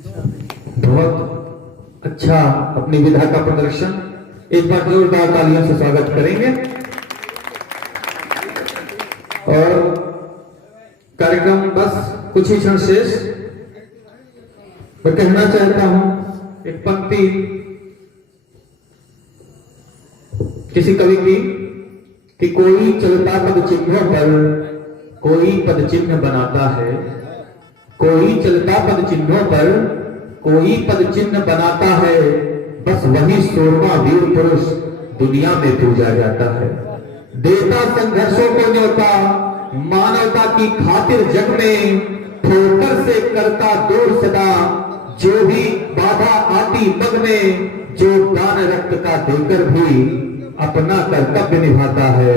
बहुत अच्छा अपनी विधा का प्रदर्शन, एक बार जोरदार तालियों से स्वागत करेंगे। और कार्यक्रम बस कुछ ही क्षण शेष। मैं कहना चाहता हूं एक पंक्ति किसी कवि की कि कोई चलता पद चिन्हों पर कोई पद चिन्ह बनाता है, कोई चलता पद चिन्हों पर कोई पद चिन्ह बनाता है, बस वही 16वां वीर पुरुष दुनिया में पूजा जाता है। देता संघर्षों को न्योता, मानवता की खातिर जग में ठोकर से करता दूर सदा, जो भी बाधा आती मग में, जो दान रक्त का देकर भी अपना कर्तव्य निभाता है,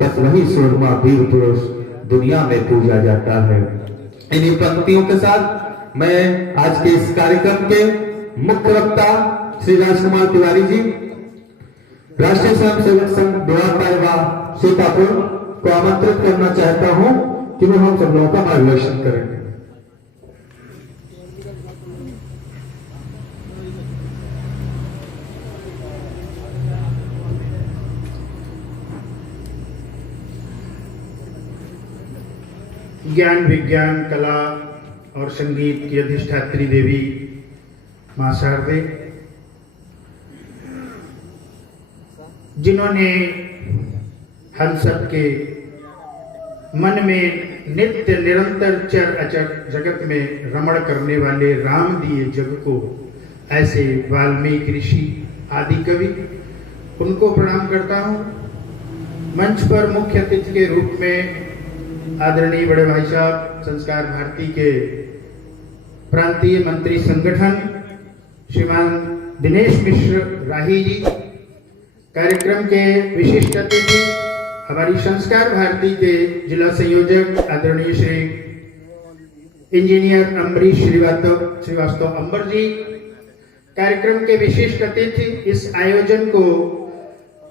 बस वही 16वां वीर पुरुष दुनिया में पूजा जाता है। इन्हीं पंक्तियों के साथ मैं आज के इस कार्यक्रम के मुख्य वक्ता श्री राजकुमार तिवारी जी, राष्ट्रीय स्वयंसेवक संघ द्वारका सीतापुर को आमंत्रित करना चाहता हूं कि वो हम सब लोगों का मार्गदर्शन करें। ज्ञान विज्ञान कला और संगीत की अधिष्ठात्री देवी मां शारदे, जिन्होंने हम सबके मन में नित्य निरंतर चर अचर जगत में रमण करने वाले राम दिए जग को, ऐसे वाल्मीकि ऋषि आदि कवि, उनको प्रणाम करता हूँ। मंच पर मुख्य अतिथि के रूप में आदरणीय बड़े भाई साहब संस्कार भारती के प्रांतीय मंत्री संगठन श्रीमान दिनेश मिश्र राही जी, कार्यक्रम के विशिष्ट अतिथि हमारी संस्कार भारती के जिला संयोजक आदरणीय श्री इंजीनियर अम्बरीश श्रीवास्तव अंबर जी, कार्यक्रम के विशिष्ट अतिथि, इस आयोजन को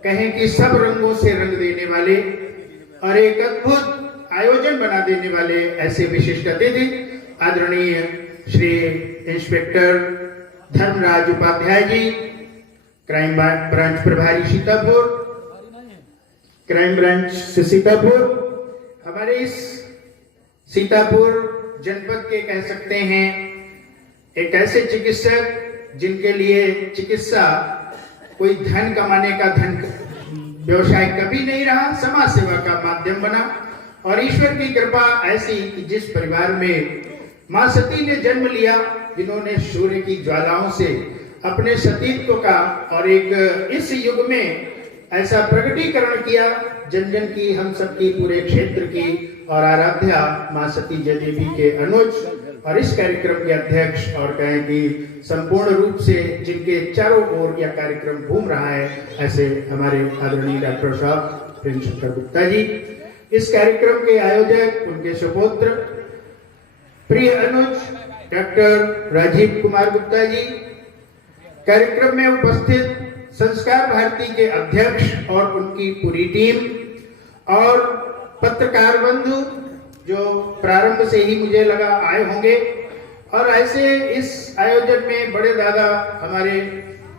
कहें कि सब रंगों से रंग देने वाले और एक अद्भुत आयोजन बना देने वाले ऐसे विशिष्ट अतिथि आदरणीय Shri inspector Dharmaraj Upadhyay ji, crime branch प्रभारी सीतापुर, क्राइम ब्रांच से सीतापुर, हमारे इस सीतापुर जनपद के कह सकते हैं एक ऐसे चिकित्सक जिनके लिए चिकित्सा कोई धन कमाने का धन व्यवसाय कभी नहीं रहा, समाज सेवा का माध्यम बना। और ईश्वर की कृपा ऐसी कि जिस परिवार में मां सती ने जन्म लिया, जिन्होंने सूर्य की ज्वालाओं से अपने सतीत्व का और एक इस युग में ऐसा प्रकटीकरण किया, जन जन की, हम सबकी, पूरे क्षेत्र की और आराध्या मां सती जय देवी के अनुज, और इस कार्यक्रम के अध्यक्ष और कहें कि संपूर्ण रूप से जिनके चारों ओर यह कार्यक्रम घूम रहा है, ऐसे हमारे आदरणीय डॉक्टर साहब प्रेम शंकर गुप्ता जी, इस कार्यक्रम के आयोजक, उनके सुपुत्र प्रिय अनुज डॉक्टर राजीव कुमार गुप्ता जी, कार्यक्रम में उपस्थित संस्कार भारती के अध्यक्ष और उनकी पूरी टीम, और पत्रकार बंधु जो प्रारंभ से ही मुझे लगा आए होंगे, और ऐसे इस आयोजन में बड़े दादा हमारे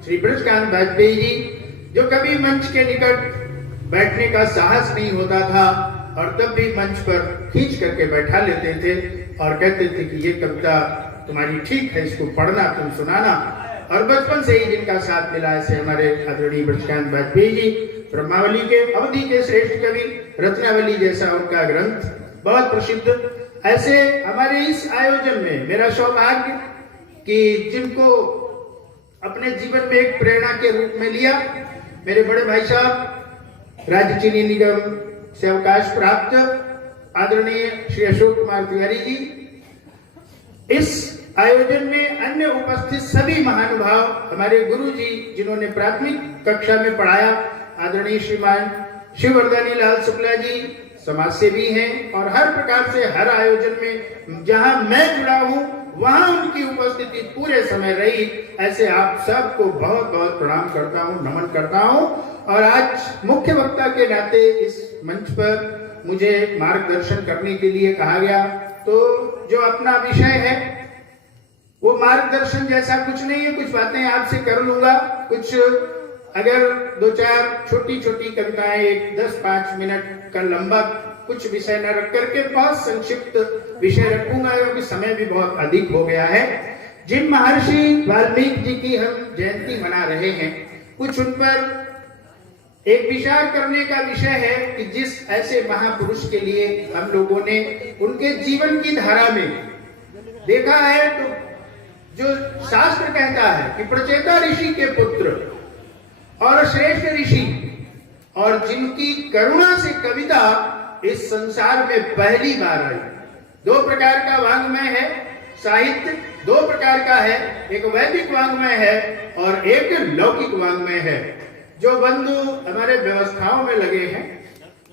श्री ब्रजकांत वाजपेयी जी, जो कभी मंच के निकट बैठने का साहस नहीं होता था और तब भी मंच पर खींच करके बैठा लेते थे और कहते थे कि ये कविता तुम्हारी ठीक है, इसको पढ़ना, तुम सुनाना। और बचपन से ही जिनका साथ मिला, ऐसे हमारे आदरणीय ब्रजकांत वाजपेयी जी, ब्रह्मावली के, अवधि के श्रेष्ठ कवि, रत्नावली जैसा उनका ग्रंथ बहुत प्रसिद्ध। ऐसे हमारे इस आयोजन में मेरा सौभाग्य कि जिनको अपने जीवन में एक प्रेरणा के रूप में लिया, मेरे बड़े भाई साहब राज्य चीनी निगम से अवकाश प्राप्त आदरणीय श्री अशोक कुमार तिवारी जी, इस आयोजन में अन्य उपस्थित सभी महानुभाव, हमारे गुरु जी जिन्होंने प्राथमिक कक्षा में पढ़ाया, आदरणीय श्रीमान शिववर्धनी लाल शुक्ला जी, समाज सेवी हैं और हर प्रकार से हर आयोजन में जहां मैं जुड़ा हूं वहां उनकी उपस्थिति पूरे समय रही। ऐसे आप सबको बहुत बहुत प्रणाम करता हूं, नमन करता हूं। और आज मुख्य वक्ता के नाते इस मंच पर मुझे मार्गदर्शन करने के लिए कहा गया, तो जो अपना विषय है वो मार्गदर्शन जैसा कुछ नहीं है, कुछ बातें आपसे कर लूंगा, कुछ अगर दो चार छोटी छोटी कविताएं, एक 10-5 मिनट का लंबा कुछ विषय न रख करके बहुत संक्षिप्त विषय रखूंगा, क्योंकि समय भी बहुत अधिक हो गया है। जिन महर्षि वाल्मीकि जी की हम जयंती मना रहे हैं, कुछ उन पर एक विचार करने का विषय है कि जिस ऐसे महापुरुष के लिए हम लोगों ने उनके जीवन की धारा में देखा है, तो जो शास्त्र कहता है कि प्रचेता ऋषि के पुत्र और श्रेष्ठ ऋषि, और जिनकी करुणा से कविता इस संसार में पहली बार आई। 2 प्रकार का वाङ्मय है, साहित्य 2 प्रकार का है, एक वैदिक वाङ्मय है और एक लौकिक वाङ्मय है। जो बंधु हमारे व्यवस्थाओं में लगे हैं,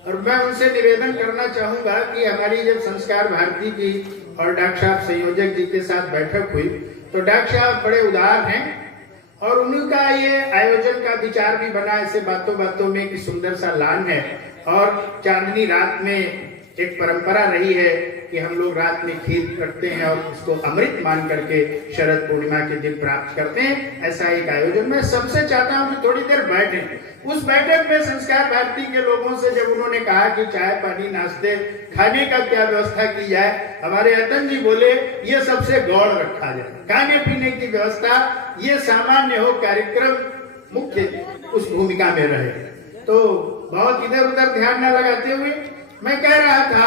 और मैं उनसे निवेदन करना चाहूंगा कि हमारी जब संस्कार भारती की और डॉक्टर साहब संयोजक जी के साथ बैठक हुई, तो डॉक्टर साहब बड़े उदार हैं और उनका ये आयोजन का विचार भी बना ऐसे बातों बातों में कि सुंदर सा लान है, और चांदनी रात में एक परंपरा रही है कि हम लोग रात में खीर करते हैं और उसको अमृत मान करके शरद पूर्णिमा के दिन प्राप्त करते हैं। ऐसा एक आयोजन मैं सबसे चाहता हूं कि थोड़ी देर बैठें। उस बैठक में संस्कार भारती के लोगों से जब उन्होंने कहा कि चाय पानी नाश्ते खाने का क्या व्यवस्था की जाए, हमारे अतन जी बोले ये सबसे गौड़ रखा जाए, खाने पीने की व्यवस्था ये सामान्य हो, कार्यक्रम मुख्य उस भूमिका में रहे। तो बहुत इधर उधर ध्यान न लगाते हुए मैं कह रहा था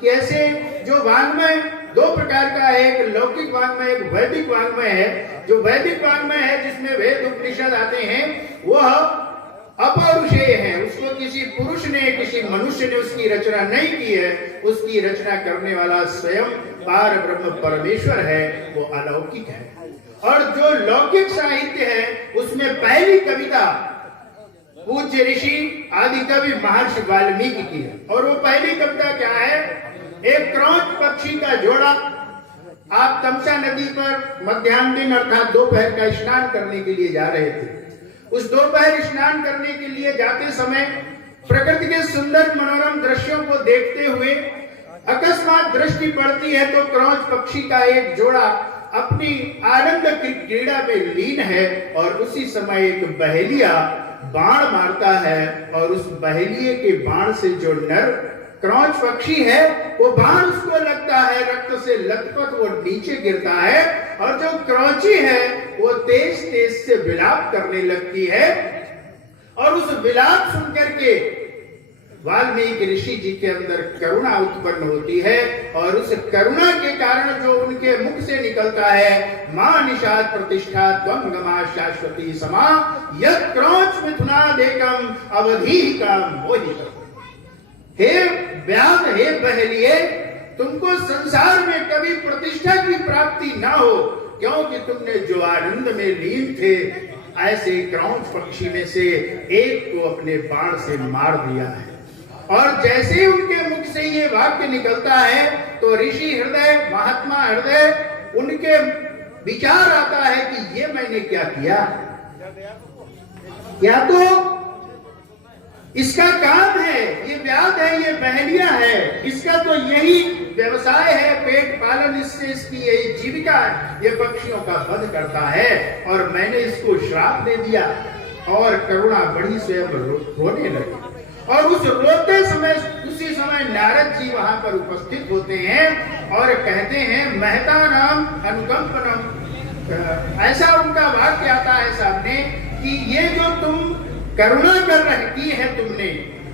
कि ऐसे जो वाङ्मय 2 प्रकार का है, एक लौकिक वाङ्मय, एक वैदिक वाङ्मय है। जो वैदिक वाङ्मय है जिसमें वेद उपनिषद आते हैं, वह अपौरुषेय है, उसको किसी पुरुष ने, किसी मनुष्य ने उसकी रचना नहीं की है, उसकी रचना करने वाला स्वयं पार ब्रह्म परमेश्वर है, वो अलौकिक है। और जो लौकिक साहित्य है उसमें पहली कविता पूज्य ऋषि आदि कवि महर्षि वाल्मीकि की है। और वो पहली कविता क्या है? एक क्रौंच पक्षी का जोड़ा। आप तमसा नदी पर मध्याह्न दिन अर्थात दोपहर का स्नान करने के लिए जा रहे थे। उस दोपहर स्नान करने के लिए जाते समय प्रकृति के सुंदर मनोरम दृश्यों को देखते हुए अकस्मात दृष्टि पड़ती है तो क्रौंच पक्षी का एक जोड़ा अपनी आनंद की क्रीड़ा में लीन है, और उसी समय एक बहेलिया बाण मारता है, और उस बहेलिए के बाण से जो नर क्रौंच पक्षी है वो बाण उसको लगता है, रक्त से लथपथ वो नीचे गिरता है, और जो क्रौंची है वो तेज तेज से विलाप करने लगती है। और उस विलाप सुनकर के वाल्मीकि ऋषि जी के अंदर करुणा उत्पन्न होती है, और उस करुणा के कारण जो उनके मुख से निकलता है, मां निषाद प्रतिष्ठा त्वं गमा शाश्वती समा यत् क्रौंच मिथुनादेकम अवधि का मोहित। हे व्याध, हे बहेलिए, तुमको संसार में कभी प्रतिष्ठा की प्राप्ति ना हो, क्योंकि तुमने जो आनंद में लीन थे ऐसे क्रौंच पक्षी में से एक को अपने बाण से मार दिया है। और जैसे उनके मुख से ये वाक्य निकलता है तो ऋषि हृदय, महात्मा हृदय, उनके विचार आता है कि ये मैंने क्या किया। या तो इसका काम है, ये व्याध है, ये बहेलिया है, इसका तो यही व्यवसाय है, पेट पालन, इससे इसकी यही जीविका है, ये पक्षियों का वध करता है, और मैंने इसको श्राप दे दिया। और करुणा बड़ी स्वयं रोने लगी। और उस रोते समय उसी समय नारद जी वहां पर उपस्थित होते हैं और कहते हैं महता नाम अनुकंपनम। ऐसा उनका वाक्य आता है सामने कि ये जो तुम करुणा कर रही है तुमने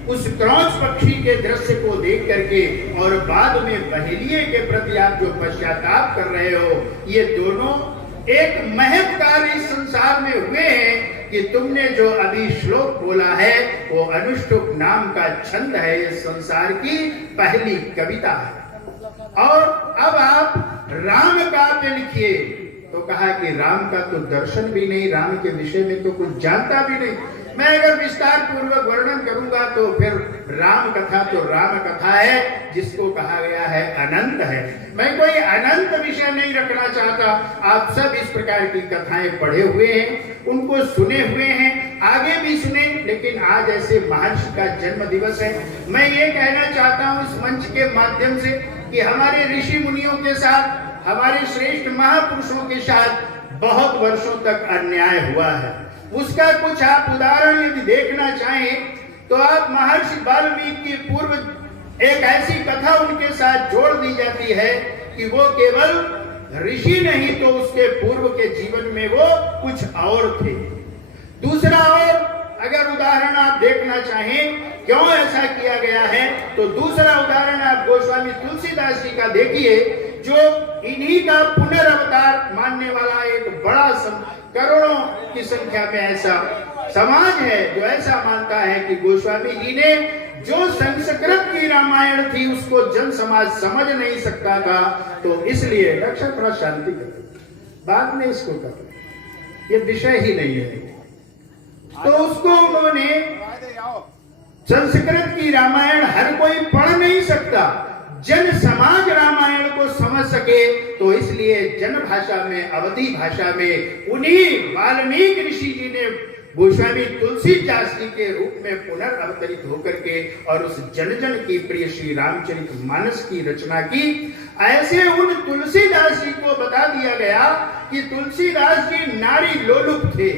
उस क्रौंच पक्षी के दृश्य को देख करके, और बाद में बहेलिए के प्रति आप जो पश्चाताप कर रहे हो, ये दोनों एक महत् कार्य इस संसार में हुए हैं कि तुमने जो अभी श्लोक बोला है वो अनुष्टुप नाम का छंद है, ये संसार की पहली कविता है। और अब आप राम काव्य लिखिए, तो कहा कि राम का तो दर्शन भी नहीं, राम के विषय में तो कुछ जानता भी नहीं। मैं अगर विस्तार पूर्वक वर्णन करूंगा तो फिर राम कथा तो राम कथा है, जिसको कहा गया है अनंत है। मैं कोई अनंत विषय नहीं रखना चाहता। आप सब इस प्रकार की कथाएं पढ़े हुए हैं, उनको सुने हुए हैं, आगे भी सुने, लेकिन आज ऐसे महर्षि का जन्म दिवस है। मैं ये कहना चाहता हूँ इस मंच के माध्यम से कि हमारे ऋषि मुनियों के साथ हमारे श्रेष्ठ महापुरुषों के साथ बहुत वर्षों तक अन्याय हुआ है। उसका कुछ आप उदाहरण यदि देखना चाहें तो आप महर्षि वाल्मीकि की पूर्व एक ऐसी कथा उनके साथ जोड़ दी जाती है कि वो केवल ऋषि नहीं तो उसके पूर्व के जीवन में वो कुछ और थे। दूसरा और अगर उदाहरण आप देखना चाहें क्यों ऐसा किया गया है तो दूसरा उदाहरण आप गोस्वामी तुलसीदास जी का देखिए, जो इन्हीं का पुनर्अवतार मानने वाला एक बड़ा करोड़ों की संख्या में ऐसा समाज है जो ऐसा मानता है कि गोस्वामी जी ने जो संस्कृत की रामायण थी उसको जन समाज समझ नहीं सकता था, तो इसलिए रक्षा थोड़ा शांति कर बाद में इसको कर, ये विषय ही नहीं है। तो उसको उन्होंने संस्कृत की रामायण हर कोई पढ़ नहीं सकता, जन समाज रामायण को समझ सके, तो इसलिए जन भाषा में अवधी भाषा में उन्हीं वाल्मीकि ऋषि जी ने गोस्वामी तुलसीदास जी के रूप में पुनर्अवतरित होकर के और उस जन जन की प्रिय श्री रामचरित मानस की रचना की। ऐसे उन तुलसीदास जी को बता दिया गया कि तुलसीदास जी नारी लोलुप थे,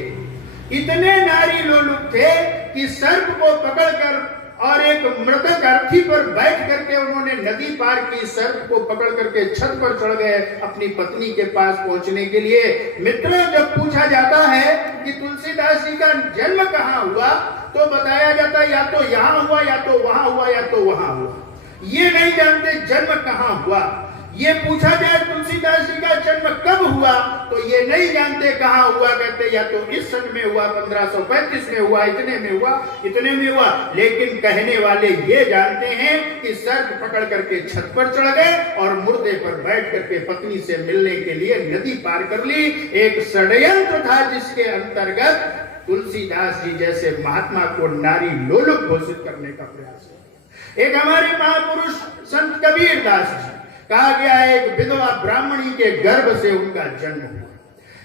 इतने नारी लोलुप थे कि सर्प को पकड़कर और एक मृतक अर्थी पर बैठ करके उन्होंने नदी पार की, सर्प को पकड़ करके छत पर चढ़ गए अपनी पत्नी के पास पहुंचने के लिए। मित्रों, जब पूछा जाता है कि तुलसीदास जी का जन्म कहाँ हुआ तो बताया जाता है या तो यहाँ हुआ या तो वहां हुआ या तो वहां हुआ। ये नहीं जानते जन्म कहाँ हुआ। ये पूछा जाए तुलसीदास जी का जन्म कब हुआ तो ये नहीं जानते कहाँ हुआ, कहते या तो इस सन में हुआ, 1535 में हुआ, इतने में हुआ, इतने में हुआ। लेकिन कहने वाले ये जानते हैं कि सर्प पकड़ करके छत पर चढ़ गए और मुर्दे पर बैठ करके पत्नी से मिलने के लिए नदी पार कर ली। एक षड्यंत्र था जिसके अंतर्गत तुलसीदास जी जैसे महात्मा को नारी लोलुप घोषित करने का प्रयास है। एक हमारे महापुरुष संत कबीर दास जी, कहा गया है एक विधवा ब्राह्मणी के गर्भ से उनका जन्म हुआ।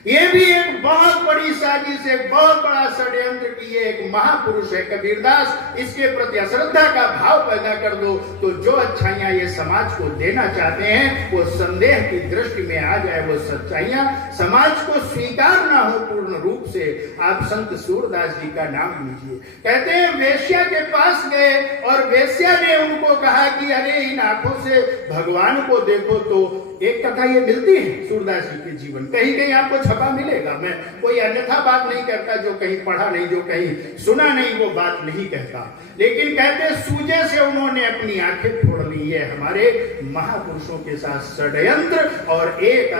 ये भी एक बहुत बड़ी साजिश है, बहुत बड़ा षड्यंत्र की ये एक महापुरुष है कबीरदास। इसके प्रति अश्रद्धा का भाव पैदा कर दो तो जो अच्छाइयां ये समाज को देना चाहते हैं वो संदेह की दृष्टि में आ जाए, वो सच्चाइयां समाज को स्वीकार ना हो पूर्ण रूप से। आप संत सूरदास जी का नाम लीजिए, कहते हैं वेश्या के पास गए और वेश्या ने उनको कहा कि अरे इन आंखों से भगवान को देखो। तो एक कथा ये मिलती है सूरदास जी के जीवन, कहीं कहीं आपको छपा मिलेगा। मैं कोई अन्यथा बात नहीं करता, जो कहीं पढ़ा नहीं, जो कहीं सुना नहीं वो बात नहीं कहता। लेकिन कहते सूजे से उन्होंने अपनी आंखें फोड़ ली है हमारे महापुरुषों के साथ षड्यंत्र, और एक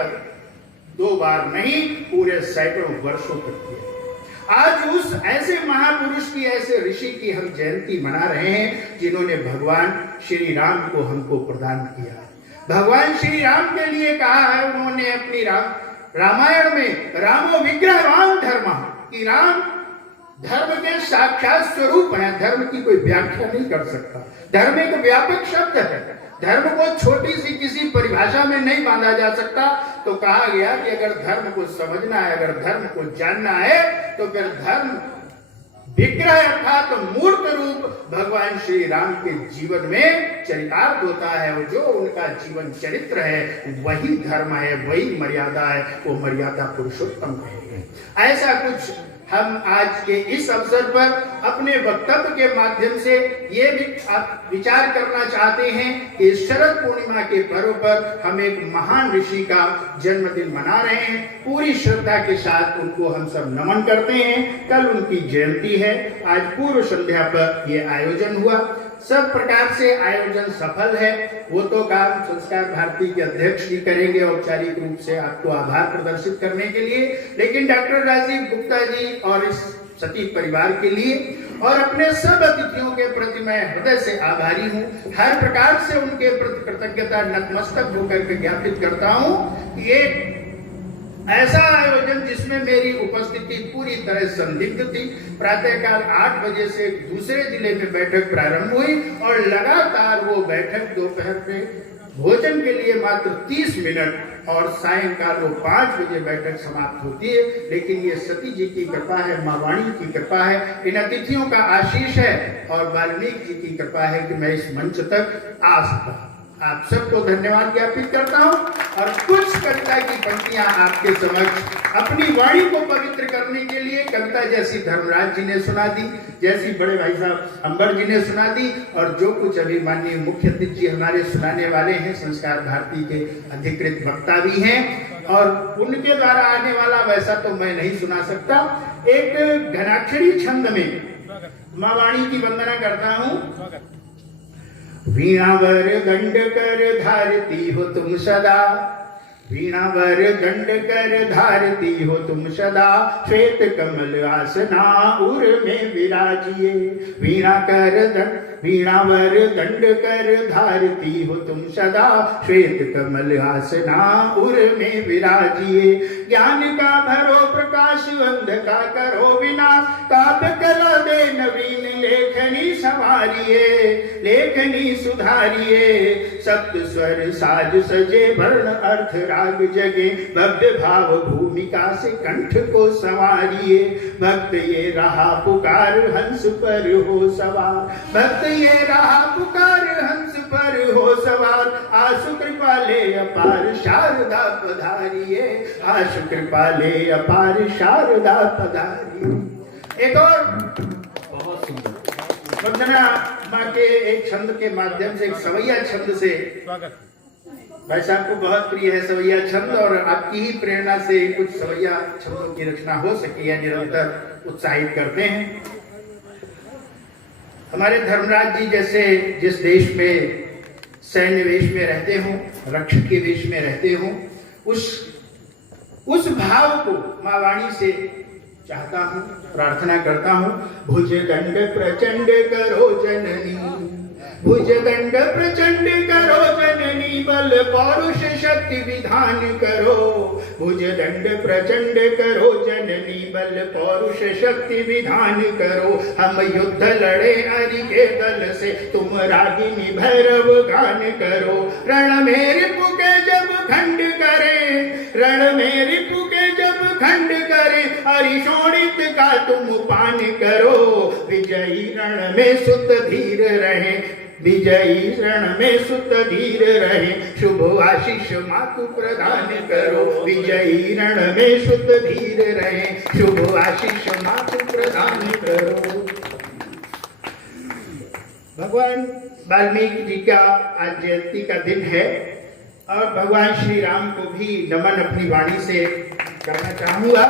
दो बार नहीं पूरे सैकड़ों वर्षों तक किया। आज उस ऐसे महापुरुष की, ऐसे ऋषि की हम जयंती मना रहे हैं जिन्होंने भगवान श्री राम को हमको प्रदान किया। भगवान श्री राम के लिए कहा है उन्होंने अपनी रामायण में, रामो विग्रहवान धर्म, कि राम धर्म के साक्षात स्वरूप है। धर्म की कोई व्याख्या नहीं कर सकता, धर्म एक व्यापक शब्द है, धर्म को छोटी सी किसी परिभाषा में नहीं बांधा जा सकता। तो कहा गया कि अगर धर्म को समझना है, अगर धर्म को जानना है तो फिर धर्म विग्रह अर्थात तो मूर्त रूप भगवान श्री राम के जीवन में चरितार्थ होता है, और जो उनका जीवन चरित्र है वही धर्म है, वही मर्यादा है, वो मर्यादा पुरुषोत्तम है। ऐसा कुछ हम आज के इस अवसर पर अपने वक्तव्य के माध्यम से ये भी विचार करना चाहते हैं कि शरद पूर्णिमा के पर्व पर हम एक महान ऋषि का जन्मदिन मना रहे हैं। पूरी श्रद्धा के साथ उनको हम सब नमन करते हैं। कल उनकी जयंती है, आज पूर्व संध्या पर ये आयोजन हुआ। सब प्रकार से आयोजन सफल है। वो तो काम संस्कार भारती के अध्यक्ष जी करेंगे औपचारिक रूप से आपको आभार प्रदर्शित करने के लिए, लेकिन डॉक्टर राजीव गुप्ता जी और इस सती परिवार के लिए और अपने सब अतिथियों के प्रति मैं हृदय से आभारी हूँ। हर प्रकार से उनके प्रति कृतज्ञता नतमस्तक होकर के ज्ञापित करता हूँ। ये ऐसा आयोजन जिसमें मेरी उपस्थिति पूरी तरह संदिग्ध थी। प्रातःकाल 8 बजे से दूसरे जिले में बैठक प्रारंभ हुई और लगातार वो बैठक दोपहर में भोजन के लिए मात्र 30 मिनट और सायंकाल वो 5 बजे बैठक समाप्त होती है। लेकिन ये सती जी की कृपा है, माँ वाणी की कृपा है, इन अतिथियों का आशीष है और वाल्मीकि जी की कृपा है कि मैं इस मंच तक आ सका। आप सबको धन्यवाद ज्ञापित करता हूं और कुछ कविता की पंक्तियां आपके समक्ष अपनी वाणी को पवित्र करने के लिए कविता जैसी धर्मराज जी ने सुना दी, जैसी बड़े भाई साहब अंबर जी ने सुना दी, और जो कुछ अभी माननीय मुख्य अतिथि जी हमारे सुनाने वाले हैं, संस्कार भारती के अधिकृत वक्ता भी हैं, और उनके द्वारा आने वाला वैसा तो मैं नहीं सुना सकता। एक घनाक्षरी छंद में माँ वाणी की वंदना करता हूं। वीणावर दंड कर धारती हो तुम सदा, वीणावर दंड कर धारती हो तुम सदा, श्वेत कमल आसना उर में विराजिए। वीणावर दंड कर धारती हो तुम सदा, श्वेत कमल आसना उर में विराजिए। ज्ञान का भरो प्रकाश अंधका करो विनाश, काव्य कला दे नवीन लेखनी संवारिए, लेखनी सुधारिए। सप्त स्वर साज सजे वर्ण अर्थ राग जगे, भव्य भाव भूमिका से कंठ को संवारिए। भक्त ये रहा पुकार हंस पर हो सवार, भक्त ये रहा पुकार हंस पर हो सवार। आशु कृपा ले अपार शारदा पधारिए, आशु कृपा ले अपार शारदा पधारिए। एक और बहुत सुंदर वंदना माँ के एक छंद के माध्यम से, एक सवैया छंद से, भाई साहब को बहुत प्रिय है सवैया छंद, और आपकी ही प्रेरणा से कुछ सवैया छंदों की रचना हो सकी है, निरंतर उत्साहित करते हैं। हमारे धर्मराज जी जैसे जिस देश में सैन्य वेश में रहते हों, रक्षक के वेश में रहते हों, उस भाव को माँ वाणी से चाहता हूं, प्रार्थना करता हूं। भुज दंड प्रचंड करो जननी, भुज दंड प्रचंड करो जननी, बल पौरुष शक्ति विधान करो। भुज दंड प्रचंड करो जननी, बल पौरुष शक्ति विधान करो। हम युद्ध लड़े हरि के दल से, तुम रागिनी भैरव गान करो। रण में रिपु के जब खंड करे, रण में रिपु के जब खंड करे, हरि शोणित का तुम पान करो। विजयी रण में सुत धीर रहे, विजयी रण में सुत धीर रहे, शुभ आशीष मातु प्रदान करो। विजयी रण में सुत धीर रहे, शुभ आशीष मातु प्रदान करो। भगवान वाल्मीकि जी का आज जयंती का दिन है, और भगवान श्री राम को भी नमन अपनी वाणी से करना चाहूंगा,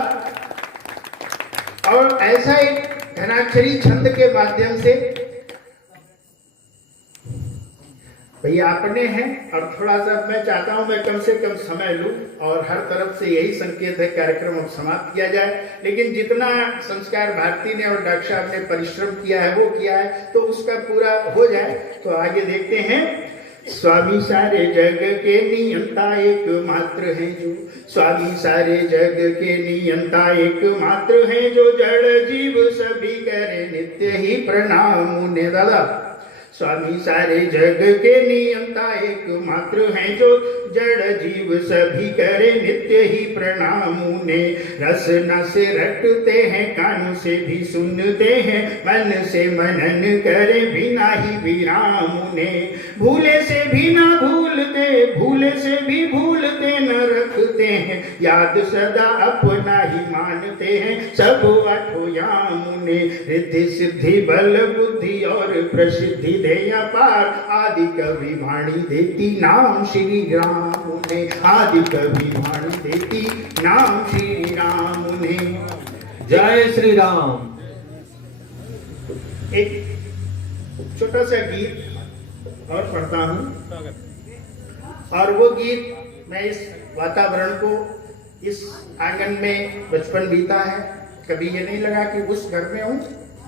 और ऐसा एक घनाक्षरी छंद के माध्यम से भैया अपने हैं, और थोड़ा सा मैं चाहता हूं मैं कम से कम समय लूं, और हर तरफ से यही संकेत है कार्यक्रम अब समाप्त किया जाए, लेकिन जितना संस्कार भारती ने और डॉक्टर साहब ने परिश्रम किया है वो किया है, तो उसका पूरा हो जाए। तो आगे देखते हैं। स्वामी सारे जग के नियंता एक मात्र है जो, स्वामी सारे जग के नियंता एक मात्र है जो, जड़ जीव सभी करे नित्य ही प्रणाम उन्हें। दादा स्वामी सारे जग के नियंता एक मात्र है जो, जड़ जीव सभी करे नित्य ही प्रणाम उन्हें। रस न से रटते हैं, कानों से भी सुनते हैं, मन से मनन करे बिना ही विराम उन्हें। भूले से भी ना भूलते, भूले से भी भूलते न रखते हैं, याद सदा अपना ही मानते हैं, सब अठो याम उन्हें। रिद्धि सिद्धि बल बुद्धि और प्रसिद्धि दे अपार, आदि कवि वाणी देती नाम श्री राम उन्हें, आदि कवि वाणी देती नाम श्री राम उन्हें। जय श्री राम। एक छोटा सा गीत और पढ़ता हूं, और वो गीत मैं इस वातावरण को, इस आंगन में बचपन बीता है, कभी ये नहीं लगा कि उस घर में हूं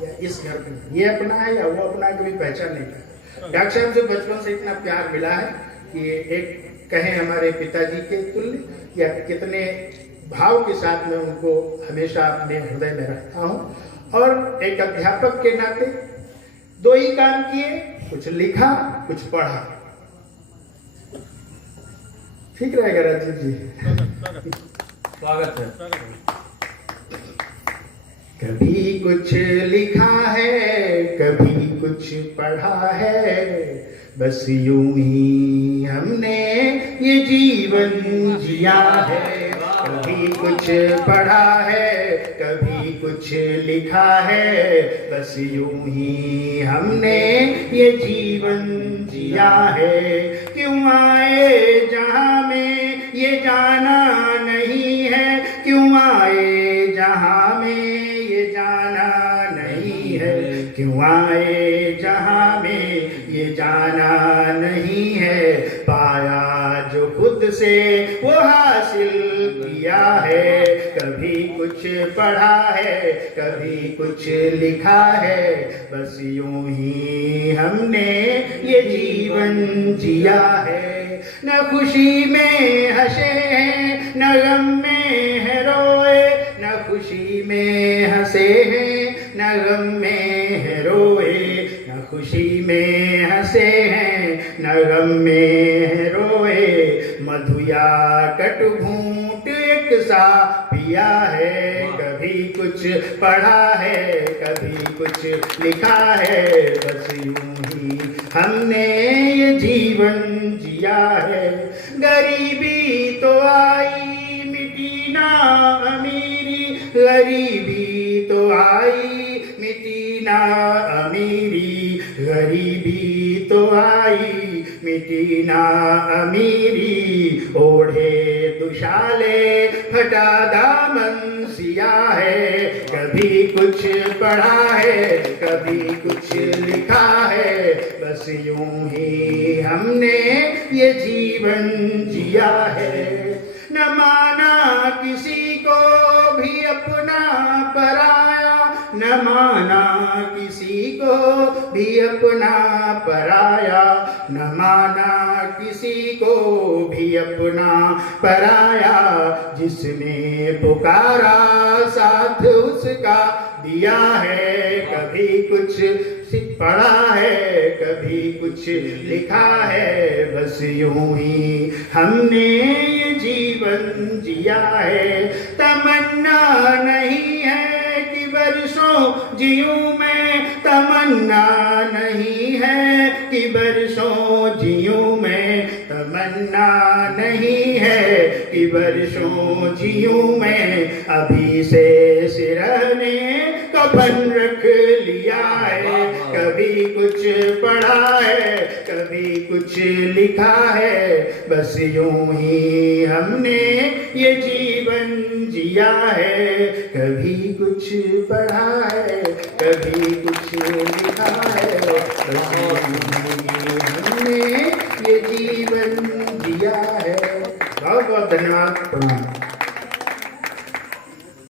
या इस घर में, ये अपना है या वो अपना है, कभी पहचान नहीं कर। डॉक्टर साहब से बचपन से इतना प्यार मिला है कि एक कहें हमारे पिताजी के तुल्य, या कितने भाव के साथ मैं उनको हमेशा अपने हृदय में रखता हूं। और एक अध्यापक के नाते दो ही काम किए, कुछ लिखा कुछ पढ़ा। ठीक रहेगा राजीव जी? स्वागत है। कभी कुछ लिखा है, कभी कुछ पढ़ा है, बस यूं ही हमने ये जीवन जिया है। कभी कुछ पढ़ा है, कभी कुछ लिखा है, बस यूं ही हमने ये जीवन जिया है। क्यों आए जहां में ये जाना नहीं है, क्यों आए जहां में ये जाना नहीं है, क्यों आए जहां में ये जाना नहीं है। पाया जो खुद से वो हासिल किया है। कभी कुछ पढ़ा है, कभी कुछ लिखा है, बस यूं ही हमने ये जीवन जिया है। न खुशी में हंसे हैं, न गम में है रोए, न खुशी में हंसे हैं, न गम में है रोए, न खुशी में हंसे हैं, न गम में है रोए। मधुया कटघूंट एक सा पिया है। कभी कुछ पढ़ा है, कभी कुछ लिखा है, बस यूं ही हमने ये जीवन जिया है। गरीबी तो आई मिटी ना अमीरी, गरीबी तो आई मिटी ना अमीरी, गरीबी तो आई मिटी ना अमीरी। ओढ़े दुशाले फटा दामन सिया है। कभी कुछ पढ़ा है, कभी कुछ लिखा है, बस यूं ही हमने ये जीवन जिया है। न माना किसी को भी अपना पराया, न माना किसी को भी अपना पराया, न माना किसी को भी अपना पराया। जिसने पुकारा साथ उसका दिया है। कभी कुछ पढ़ा है, कभी कुछ लिखा है, बस यूं ही हमने ये जीवन जिया है। तमन्ना नहीं है कि बरसों जीऊं मैं, तमन्ना नहीं है कि बरसों जीऊं मैं, तमन्ना नहीं है कि बरसों जीऊं मैं। अभी से सिरहने कफन रख लिया है। कभी कुछ पढ़ा है, कभी कुछ लिखा है, बस यूं ही हमने ये जीवन जिया है। कभी कुछ पढ़ा है, कभी कुछ लिखा है, बस यूं ही